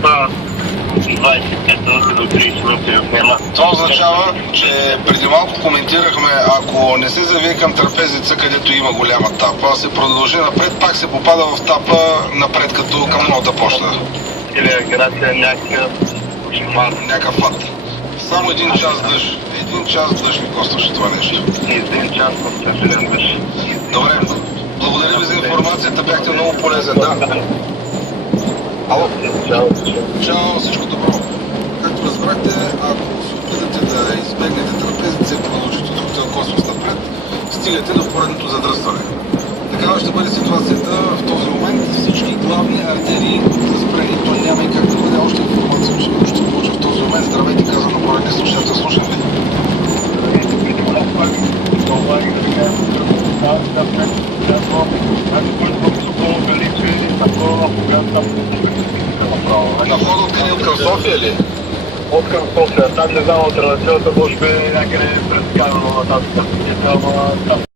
скоростта 25 до 30 минути отнема. Това означава, че преди малко коментирахме, ако не се завие към трапезица, където има голяма тапа, се продължи напред, пак се попада в тапа напред, като към новата почта. Или грация Някакъв факт. Само един час дъжд. Един час дъжд ми костваше това нещо. един час от съжален дъжд. Добре, благодаря ви за информацията, бяхте много полезен, да. Ало? Чао, всичко добро. Както разбрахте, ако се опитате да избегнете трапезица и продължите от хотел Космос напред, стигате до поредното задръстване. Такава ще бъде ситуацията в този момент. Всички главни артерии са спрени. Той няма и как да бъде още информация, че ще получа в този момент. Здравейте, каза на поредния слушател. Слушам ви. На входа откъде? От към София ли? От към София. Там не знам альтернативата, може би някъде през Камено нататък.